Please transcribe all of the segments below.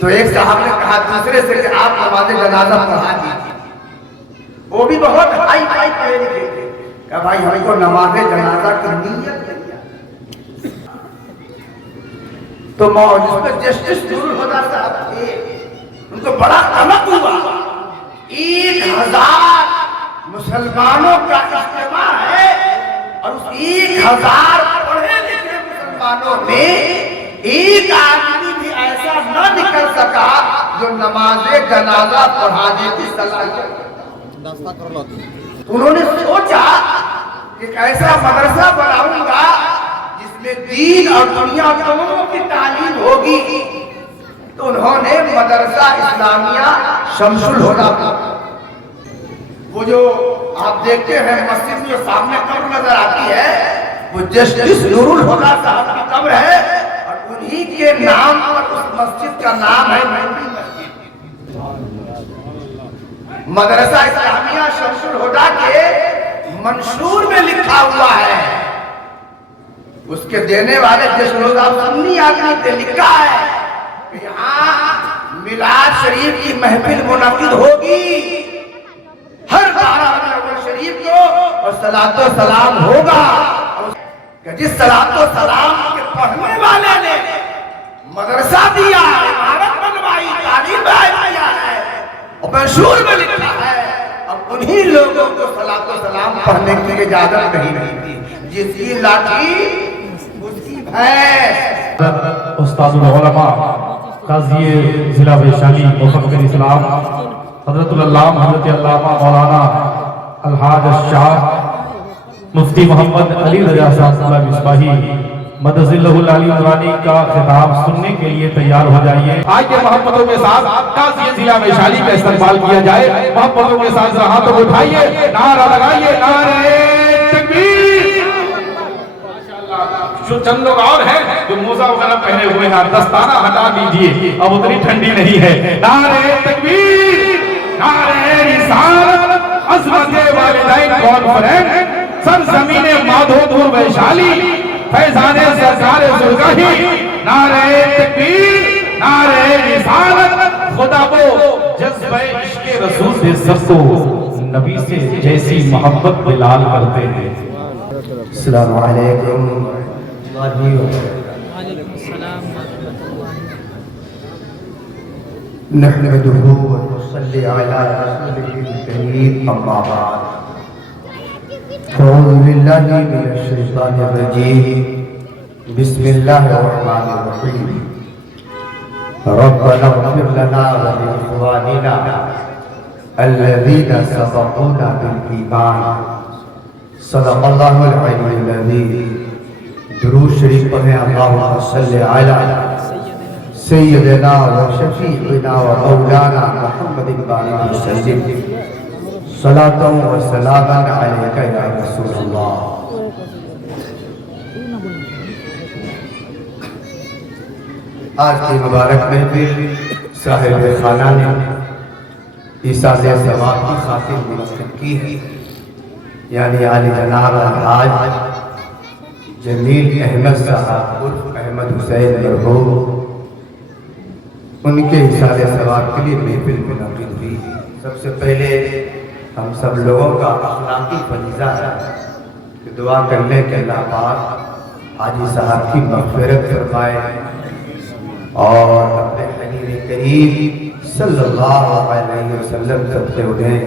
تو ایک صاحب نے کہا دوسرے سے کہ آپ نماز جنازہ پڑھا دیجیے. وہ بھی بہت ہائی فائی پڑھے لکھے تھے کہ بھائی ہم کو نماز جنازہ کی نیت نہیں ہے. تو جس میں جسٹس نور الہدیٰ صاحب تھے ان کو بڑا کمک ہوا. 1000 مسلمانوں کا اجتماع ہے اور اس 1000 پڑھے لکھے مسلمانوں میں ایک آدمی بھی ایسا نہ نکل سکا جو نماز جنازہ پڑھانے کی صلاحیت. انہوں نے سوچا کہ ایسا مدرسہ بناؤں گا جس میں دین اور دنیا دونوں کی تعلیم ہوگی. تو انہوں نے مدرسہ اسلامیہ شمس الہدیٰ. وہ جو آپ دیکھتے ہیں مسجد میں سامنے قبر نظر آتی ہے وہ جسٹس نور الہدیٰ صاحب کی قبر ہے اور انہی کے نام پر اس مسجد کا نام ہے نوری مسجد. مدرسہ اسلامیہ شمس الہدیٰ کے منشور میں لکھا ہوا ہے. اس کے دینے والے جسٹس نور الہدیٰ سنی آدمی تھے. لکھا ہے کہ یہاں میلاد شریف کی محفل منعقد ہوگی ہر 12 ربیع الاول شریف کو اور صلاۃ و سلام ہوگا. جس صلاۃ و سلام کے پڑھنے والے نے مدرسہ دیا, عمارت بنوائی, تعلیم دیا ہے اور منشور میں لکھا ہے, اب انہی لوگوں کو صلاۃ و سلام پڑھنے کی اجازت نہیں تھی. جس کی لاٹھی اس کی بھینس. استاد العلماء قاضی ضلع ویشالی مفکر اسلام حضرت العلامہ حضرت علامہ مولانا الحاج الشاہ مفتی محمد علی رضا صاحب اللہ مصباحی مدد اللہ العلی نورانی کا خطاب سننے کے لیے تیار ہو جائیے. آئیے محبتوں کے ساتھ قاضی ضلع ویشالی کا استقبال کیا جائے. محبتوں کے ساتھ ہاتھوں اٹھائیے, نعرہ لگائیے, نعرہ تکبیر. جو چند لوگ اور ہیں جو موزہ وغیرہ پہنے ہوئے ہیں دستانہ ہٹا دیجئے, اب اتنی ٹھنڈی نہیں ہے. نعرہ تکبیر, نعرہ رسالت, عظمت والدین کانفرنس, سرزمین مادھوپور ویشالی, فیضان سرکار زرگاہی. نعرہ تکبیر, نعرہ رسالت. خدا وہ جذبہ عشق رسول سے سب کو نبی سے جیسی محبت بلال کرتے ہیں. السلام علیکم. نحمده ونصلي على رسوله الكريم اما بعد. اعوذ بالله من الشيطان الرجيم. بسم الله الرحمن الرحيم. ربنا اغفر لنا ولاخواننا الذين سبقونا بالايمان. صدق اللہ العلی العظیم. درود شریف پڑھیں. اللہم صلی علی سیدنا و شفیعنا و مولانا محمد بارک وسلم. صلاۃ و سلام علیک یا رسول اللہ. آج کی مبارک محفل صاحب خانہ نے ایصال ثواب کی خاطر منعقد کی ہے, یعنی علی جناب الحاج جمیل احمد صاحب عرف احمد حسین مرحوم, ان کے ایصال ثواب کے لیے محفل منعقد ہوئی. سب سے پہلے ہم سب لوگوں کا اخلاقی فریضہ ہے کہ دعا کرنے کے اللہ پاک حاجی صاحب کی مغفرت فرمائے اور اپنے حبیب کریم صلی اللہ علیہ وسلم سب سے انہیں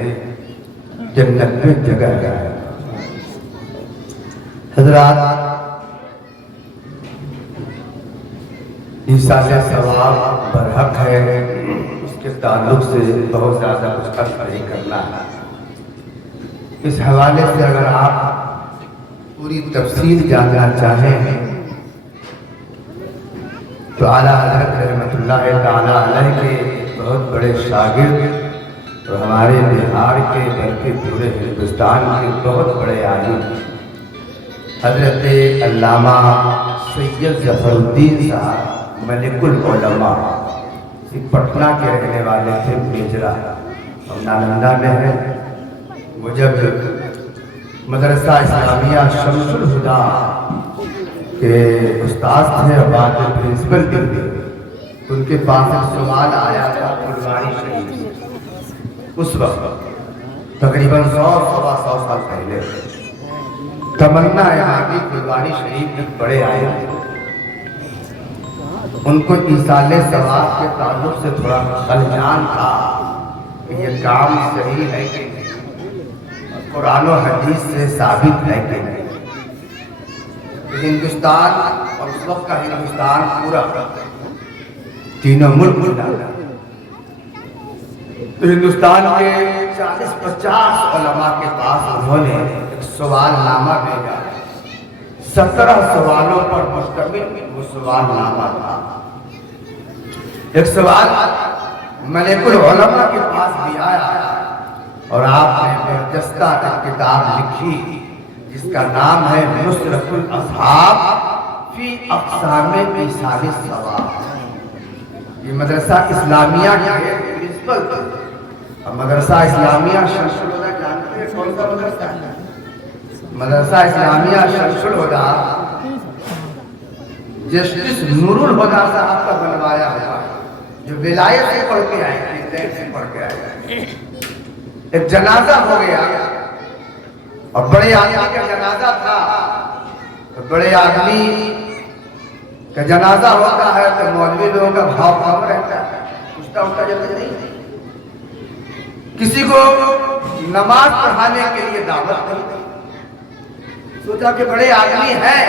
جنت میں جگہ ہے. حضرات, ایصال ثواب برحق ہے, اس کے تعلق سے بہت زیادہ کچھ خرچ نہیں کرنا ہے. اس حوالے سے اگر آپ پوری تفصیل جاننا چاہیں تو اعلیٰ حضرت رحمۃ اللہ تعالیٰ علیہ کے بہت بڑے شاگرد اور ہمارے بہار کے بلکہ پورے ہندوستان کے بہت بڑے عالم حضرت علامہ سید ظفر الدین صاحب ملک العلماء پٹنہ کے رہنے والے تھے, میجرا اور نالندہ میں ہیں. وہ جب مدرسہ اسلامیہ شمس الہدیٰ کے استاد تھے اور بعد میں پرنسپل بھی تھے, ان کے پاس ایک سوال آیا تھا پھلواری شریف سے۔ اس وقت تقریباً 100 سال پہلے تمنا احمدی پھلواری شریف میں بڑے آئے ہیں۔ ان کو ایصال ثواب کے تعلق سے تھوڑا خلجان تھا کہ یہ کام صحیح ہے کہ نہیں، قرآن و حدیث سے ثابت ہے کہ نہیں۔ ہندوستان اور اس وقت کا ہندوستان پورا تینوں ملک ڈالا، تو ہندوستان کے 40-50 علماء کے پاس انہوں نے ایک سوال نامہ بھیجا۔ 17 سوالوں پر مشتمل وہ سوال نامہ تھا۔ ایک سوال ملک العلماء کے پاس بھی آیا اور آپ نے برجستہ ایک کتاب لکھی جس کا نام ہے نصرت الاصحاب فی اقسام ایصال ثواب۔ یہ مدرسہ اسلامیہ کے پرنسپل تھے۔ مدرسہ اسلامیہ شمس الہدیٰ جانتے ہیں کون سا مدرسہ ہے؟ مدرسہ اسلامیہ شمس الہدیٰ جسٹس نور الہدیٰ صاحب کا بنوایا ہوا، جو ولایت سے پڑھ کے آئے، انگلینڈ سے پڑھ کے آئے۔ ایک جنازہ ہو گیا اور بڑے آدمی کا جنازہ تھا، تو بڑے آدمی کا جنازہ ہوتا ہے تو مولوی لوگوں کا بھاؤ کم رہتا ہے، پوچھتا ہوتا جلدی نہیں، کسی کو نماز پڑھانے کے لیے دعوت نہیں۔ سوچا کہ بڑے آدمی ہیں،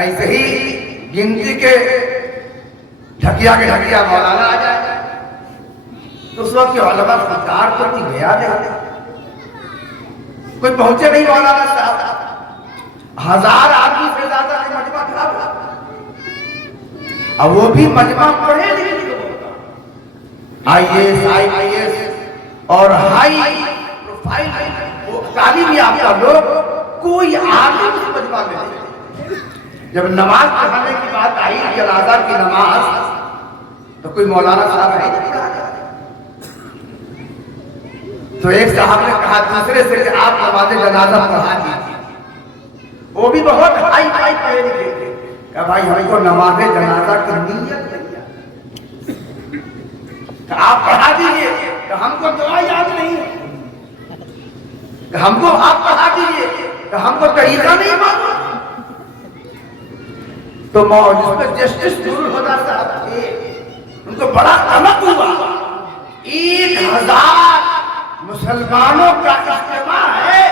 ایسے ہی گنتی کے ڈھکیا کے ڈھکیا مولانا آ جائے، تو اس وقت علماء خودکار تو نہیں گیا نہیں، کوئی پہنچے نہیں مولانا صاحب، 1000 آدمی سے زیادہ کا مجمع تھا، اب وہ بھی مجمع پڑھے لکھے IAS اور ہائی پروفائل وہ تعلیم یافتہ لوگ، کوئی آدمی اس مجمع میں نہیں۔ جب نماز پڑھانے کی بات آئی، جنازہ کی نماز، تو کوئی مولانا صاحب نہیں کہا۔ تو ایک صاحب نے کہا دوسرے سے کہ آپ نماز جنازہ پڑھا دیجیے، وہ بھی بہت ہائی پڑھے لکھے تھے، کہ بھائی ہم کو نماز جنازہ کی نیت نہیں ہے، کہ آپ پڑھا دیجیے، کہ ہم کو دعا یاد نہیں ہے، کہ ہم کو آپ پڑھا دیجیے، کہ ہم کو طریقہ نہیں معلوم۔ تو جس میں جسٹس نور الہدیٰ صاحب تھے، ان کو بڑا غمک ہوا، 1000 مسلمانوں کا اجتماع ہے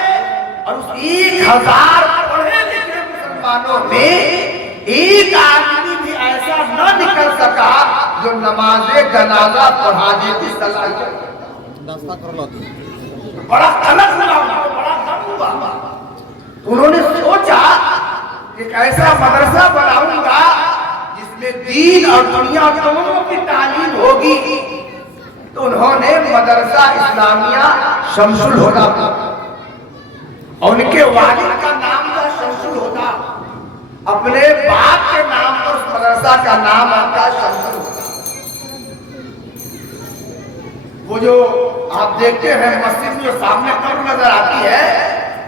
اور اس 1000 پڑھے لکھے مسلمانوں میں ایک آدمی بھی ایسا نہ نکل سکا جو نماز جنازہ پڑھانے کی صلاحیت۔ بڑا غلط ہوا، بڑا غم ہوا۔ انہوں نے سوچا کہ ایسا مدرسہ بناؤں گا جس میں دین اور دنیا دونوں کی تعلیم ہوگی، تو انہوں نے مدرسہ اسلامیہ شمس الہدیٰ، اور ان کے والد کا نام تھا شمس الہدیٰ، اپنے باپ کے نام پر اس مدرسہ کا نام آتا شمس الہدیٰ۔ وہ جو آپ دیکھتے ہیں مسجد میں جو سامنے قبر نظر آتی ہے،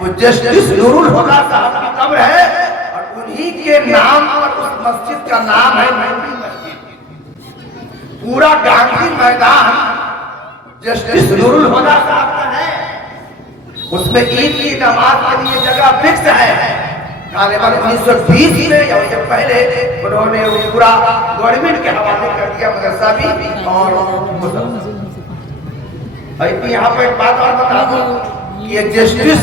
وہ جسٹس نور الہدیٰ صاحب کی قبر ہے، اور انہی کے نام پر اس مسجد کا نام ہے نوری مسجد۔ پورا گاندھی میدان جسٹس نور الہدیٰ صاحب کا ہے، اس میں عید کی نماز کے لیے جگہ فکس ہے۔ غالباً 1920 میں یا اس سے پہلے انہوں نے وہ پورا گورنمنٹ کے حوالے کر دیا مدرسہ بھی۔ اور یہاں پہ ایک بات اور بتا دوں کہ یہ جسٹس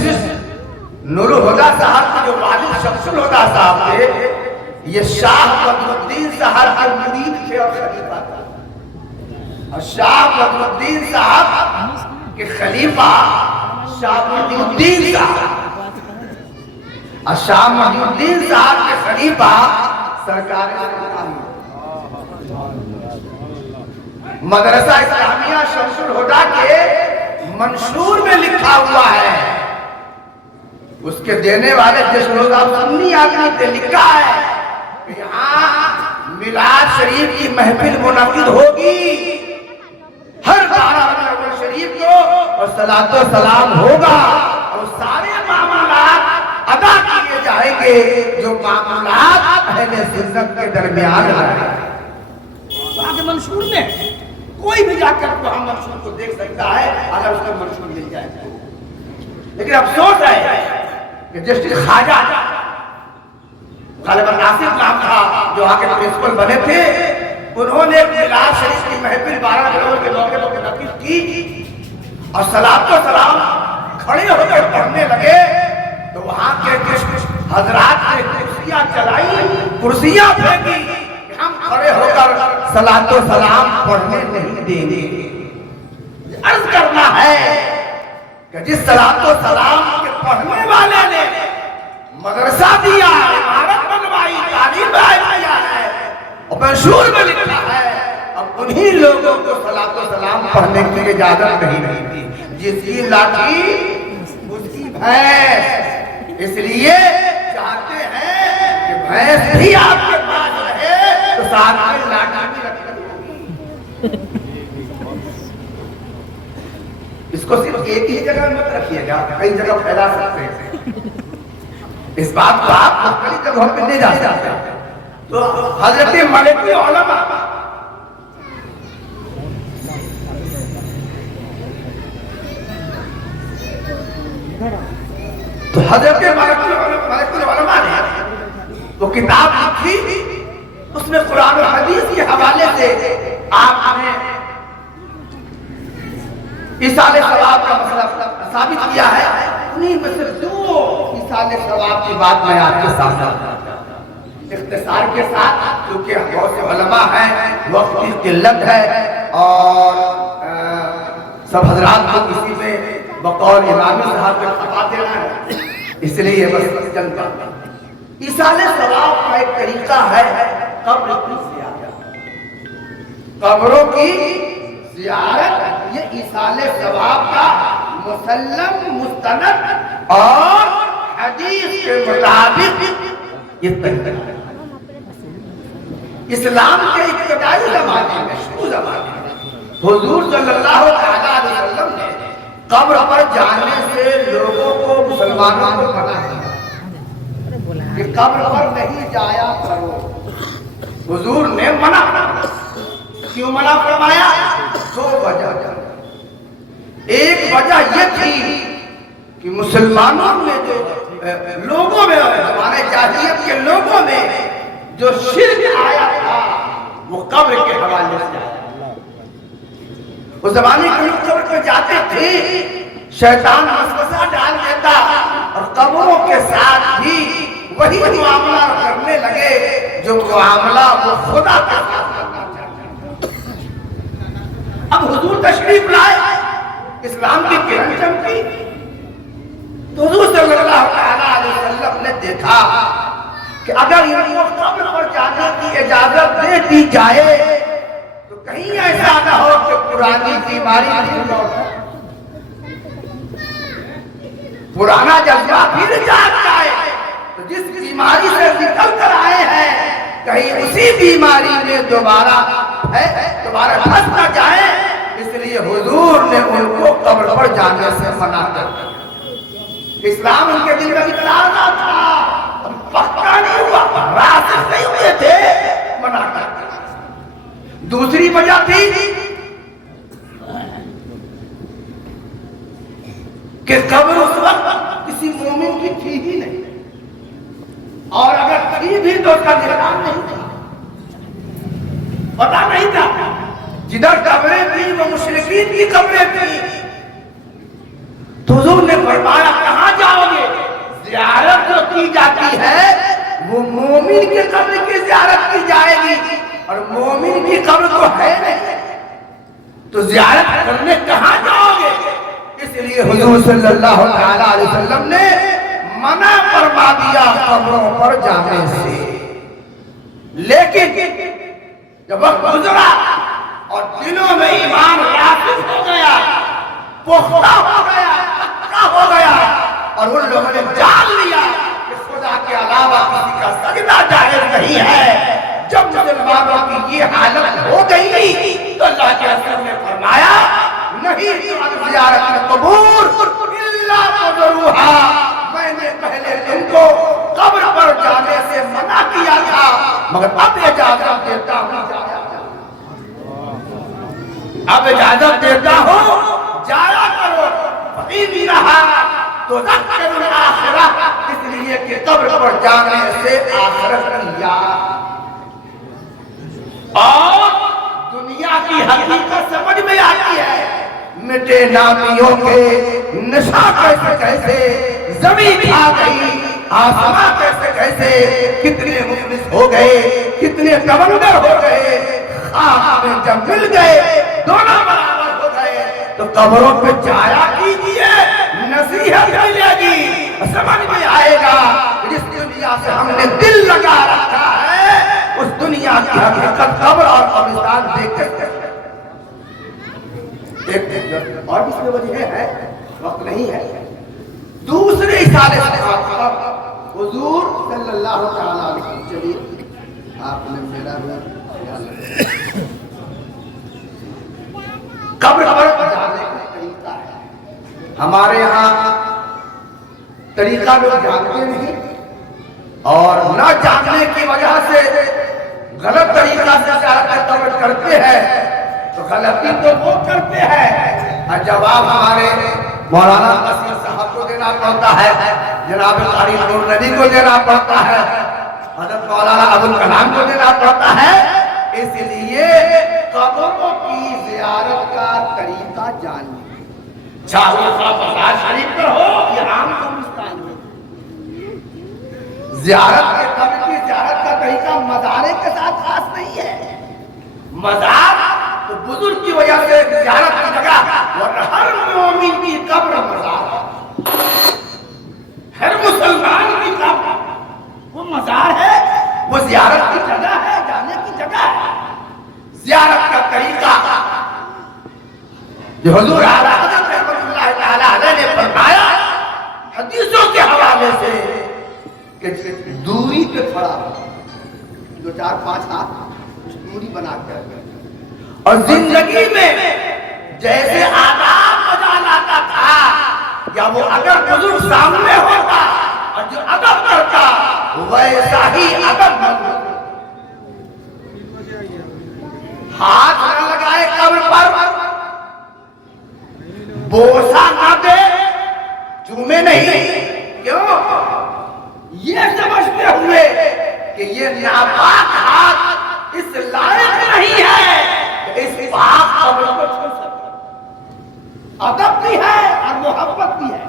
نور الہدیٰ صاحب کے جو والد شمس الہدیٰ صاحب تھے، یہ شاہ بدر الدین صاحب کے مرید تھے اور خلیفہ تھے، اور شاہ بدر الدین صاحب کے خلیفہ شاہ محی الدین صاحب، اور شاہ محی الدین صاحب کے خلیفہ سرکار مدرسہ اسلامیہ شمس الہدیٰ کے منشور میں لکھا ہوا ہے، اس کے دینے والے جشن سنی آدمی پہ لکھا ہے کہ یہاں میلاد شریف کی محفل منعقد ہوگی، ہر 12 ربیع الاول شریف کو اور صلاۃ و سلام ہوگا، اور سارے معاملات ادا کیے جائیں گے جو معاملات اہل سنت کے درمیان ہیں۔ منشور میں کوئی بھی جا کر وہاں منشور کو دیکھ سکتا ہے اگر اس کا منشور مل جائے تو. لیکن افسوس ہے کہ جسٹس خواجہ غالباً آصف نام تھا جو آگے پرنسپل بنے تھے, انہوں نے میلاد شریف کی محفل 12 کروڑ کے موقع پر منعقد کی اور صلاۃ و سلام کھڑے ہو کر پڑھنے لگے تو وہاں کے حضرات نے کرسیاں چلائی, کرسیاں پھینکی کہ ہم کھڑے ہو کر صلاۃ و سلام پڑھنے نہیں دیں گے. عرض کرنا ہے کہ جس صلاۃ و سلام کے پڑھنے والے نے مدرسہ دیا, عمارت بنوائی, تعلیم دیا ہے اور منشور میں لکھا ہے, اب انہی لوگوں کو صلاۃ و سلام پڑھنے کی اجازت نہیں ملتی. جس کی لاٹھی اس کی بھینس, اس لیے چاہتے ہیں کہ بھینس بھی آپ کے پاس رہے تو ساتھ میں لاٹھی بھی رکھیں. اس کو صرف ایک ہی جگہ مت رکھیے گا, کئی جگہ پھیلا سکتے ہیں. اس بات کو آپ مختلف جگہوں پہ لے جا سکتے ہیں. تو حضرت ملک علماء تو حضرت ملک العلماء نے وہ کتاب لکھی, اس میں قرآن و حدیث کے حوالے سے آپ نے ایصال ثواب کا مسئلہ ثابت کیا ہے. انہیں میں سے 2 ایصال ثواب کی بات میں آپ کے سامنے اختصار کے ساتھ, کیونکہ بہت سے علماء ہیں, وقت کی قلت ہے اور سب حضرات کو کسی میں بقول امامی صاحب کے خطا دینا ہے, اس لیے بس چند بات. ایصال ثواب کا ایک طریقہ ہے قبر کی زیارت, قبروں کی زیارت. یہ ایصال ثواب کا مسلم, مستند اور حدیث کے مطابق یہ طریقہ ہے. اسلام کے ابتدائی زمانے میں, شروع زمانے میں حضور صلی اللہ علیہ وسلم نے قبر پر جانے سے لوگوں کو, مسلمانوں کو منع کیا کہ قبر پر نہیں جایا کرو. حضور نے منع فرمایا. کیوں منع فرمایا؟ 2 وجہ. ایک وجہ یہ تھی کہ مسلمانوں میں جو لوگوں میں, ہمارے جاہلیت کے لوگوں میں جو شرک آیا تھا وہ قبر کے حوالے سے آیا. اس زمانے کے لوگ قبر پہ جاتے تھے, شیطان وسوسہ ڈال دیتا اور قبروں کے ساتھ بھی وہی معاملہ کرنے لگے جو معاملہ وہ خدا کا کرنا چاہتے. اب حضور تشریف لائے, اسلام کی کرن چمکی, تو حضور صلی اللہ علیہ وسلم نے دیکھا کہ اگر ان کو قبر پر جانے کی اجازت دے دی جائے تو کہیں ایسا نہ ہو کہ پرانی بیماری پھر لوٹ, پرانا جذبہ پھر جاگ جائے. تو جس بیماری سے نکل کر آئے ہیں کہیں اسی بیماری میں دوبارہ پھنس نہ جائے, اس لیے حضور نے ان کو قبر پر جانے سے منع کر دیا. اسلام ان کے دل میں تازہ تھا, پکا نہیں ہوا, راسخ نہیں ہوئے تھے, منع کر دیا. دوسری وجہ تھی کہ قبر اس وقت کسی مومن کی تھی ہی نہیں, اور اگر تھی بھی تو اس کا نگران نہیں تھا, پتا نہیں تھا. جدھر قبریں تھی وہ مشرکین کی قبریں تھی. تو حضور نے فرمایا کہاں جاؤ گے؟ زیارت جو کی جاتی ہے وہ مومن کی قبر کی زیارت کی جائے گی, اور مومن کی قبر تو ہے نہیں, تو زیارت کرنے کہاں جاؤ گے؟ اس لیے حضور صلی اللہ علیہ وسلم نے منع فرما دیا قبروں پر جانے سے. لیکن جب وقت گزرا اور دلوں میں ایمان راسخ ہو گیا, پختہ ہو گیا, پکا ہو گیا, اور ان لوگوں نے جان لیا کہ خدا کے علاوہ کسی کا سجدہ جائز نہیں ہے, جب مسلمانوں کی یہ حالت ہو گئی تو اللہ کے رسول نے فرمایا نہیں زیارت قبور الا تزوروہا, میں نے پہلے تم کو قبر پر جانے سے منع کیا تھا مگر اب اجازت دیتا ہوں. اب اجازت دیتا ہو جایا کرو، فقیر رہا تو ذکر الآخرہ، اس لیے کہ قبر پر جانے سے آخرت کی یاد اور دنیا کی حقیقت سمجھ میں آتی ہے۔ مٹے نامیوں کے نشہ کیسے کیسے، زمین کھا گئی آسمان کیسے کیسے، کتنے مفلس ہو گئے، کتنے کمندر ہو گئے، خاک میں جب مل گئے دونوں برابر ہو گئے۔ تو قبروں پہ جایا کیجئے، نصیحت ملے گی، سمجھ میں آئے گا جس دنیا سے ہم نے دل لگا رکھا ہے اس دنیا کی حقیقت قبر اور قبرستان دیکھ کر اور اس میں وجہ ہے، وقت نہیں ہے۔ دوسرے سالے حضور صلی اللہ تعالیٰ علیہ وسلم، چلیے آپ نے میرا قبر پر جانے کا طریقہ ہے۔ ہمارے یہاں طریقہ لوگ جانتے نہیں اور نہ جاننے کی وجہ سے غلط طریقہ سے قبر کرتے ہیں، تو غلطی تو وہ کرتے ہیں اور جواب ہمارے مولانا قاسم صاحب کو دینا پڑتا ہے، جناب قاری نور ندی کو دینا پڑتا ہے، حضرت مولانا ابوالکلام کو دینا پڑتا ہے۔ اس لیے قبروں کی زیارت کا طریقہ جانیے، چاہے بازار شریف پر ہو یا عام قبرستان میں۔ زیارت کے قبر کی زیارت کا طریقہ مزارے کے ساتھ خاص نہیں ہے۔ مزار تو بزرگ کی وجہ سے زیارت کی جگہ، اور ہر مومن کی قبر مزار ہے، ہر مسلمان کی قبر وہ مزار ہے، وہ زیارت کی جگہ ہے، جانے کی جگہ ہے۔ زیارت کا طریقہ جو حضور اعلیٰ حضرت رحمۃ اللہ تعالیٰ علیہ نے فرمایا حدیثوں کے حوالے سے کہ دوری پہ کھڑا ہو، جو 4-5 ہاتھ دوری بنا کر، اور زندگی میں جیسے آداب بجا لاتا تھا، یا وہ اگر بزرگ سامنے ہوتا اور جو ادب کرتا ویسا ہی ادب کرتا۔ ہاتھ نہ لگائے قبر پر، بوسہ نہ دے، چومے نہیں، کیوں؟ یہ سمجھتے ہوئے کہ یہ ناپاک ہاتھ اس لائق نہیں ہے اس پاک قبر کو چھو سکتا۔ ادب بھی ہے اور محبت بھی ہے،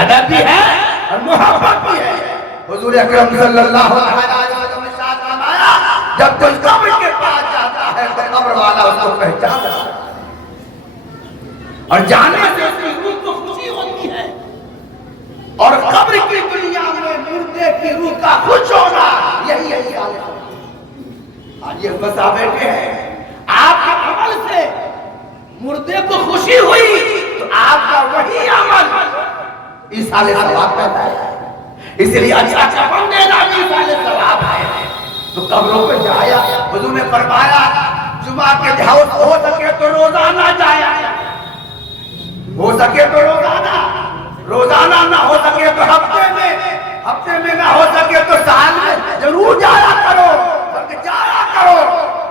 ادب بھی ہے اور محبت بھی ہے۔ حضور اکرم صلی اللہ علیہ وسلم نے ارشاد فرمایا جب کوئی قبر کے پاس جاتا ہے تو قبر والا اس کو پہچانتا ہے، اور جانے سے اس کی روح کو خوشی ہوتی ہے، اور قبر کی دنیا میں مردے کی روح کا خوش ہونا یہی حال ہے۔ آج یہ بسا بیٹھے ہیں، آپ کے عمل سے مردے کو خوشی ہوئی تو آپ کا وہی عمل ایصال ثواب کرتا ہے۔ اس لیے اچھا کفن دینا بھی ایصال ثواب ہے۔ تو قبروں پہ جایا، حضور نے فرمایا جمعہ کے دھاؤ ہو سکے تو روزانہ جایا، ہو سکے تو روزانہ نہ ہو سکے تو ہفتے میں نہ ہو سکے تو سال میں ضرور جایا کرو، جایا کرو۔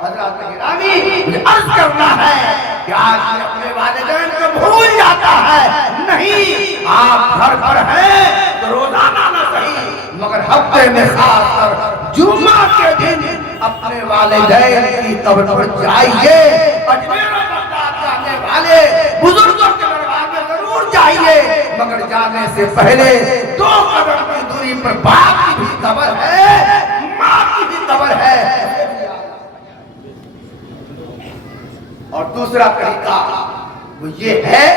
حضرات گرامی، مجھے عرض کرنا ہے کہ آدمی اپنے والدین کو بھول جاتا ہے، نہیں آپ گھر پر ہیں تو روزانہ نہ صحیح مگر ہفتے میں خاص کر جمعہ کے دن اپنے والدین کی قبر پر جائیے۔ اجمیر و بغداد جانے والے بزرگوں کے دربار میں ضرور جائیے، مگر جانے سے پہلے 2 قدم کی دوری پر باپ کی بھی قبر ہے، ماں کی بھی قبر ہے۔ اور دوسرا طریقہ وہ یہ ہے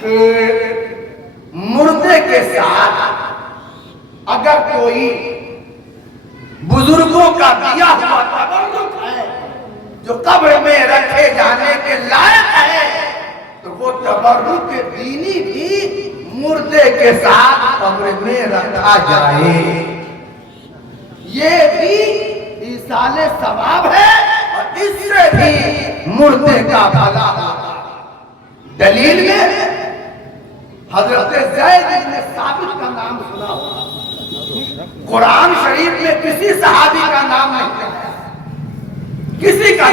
کہ مردے کے ساتھ اگر کوئی بزرگوں کا دیا ہوا تبرک ہے جو قبر میں رکھے جانے کے لائق ہے تو وہ تبرک دینی بھی مردے کے ساتھ قبر میں رکھا جائے، یہ بھی ایصال ثواب ہے اور اس سے بھی مردے کا بھلا ہوگا۔ دلیل میں حضرت زید بن ثابت کا نام سنا ہوگا، قرآن شریف میں کسی صحابی کا نام نہیں ہے، کسی کا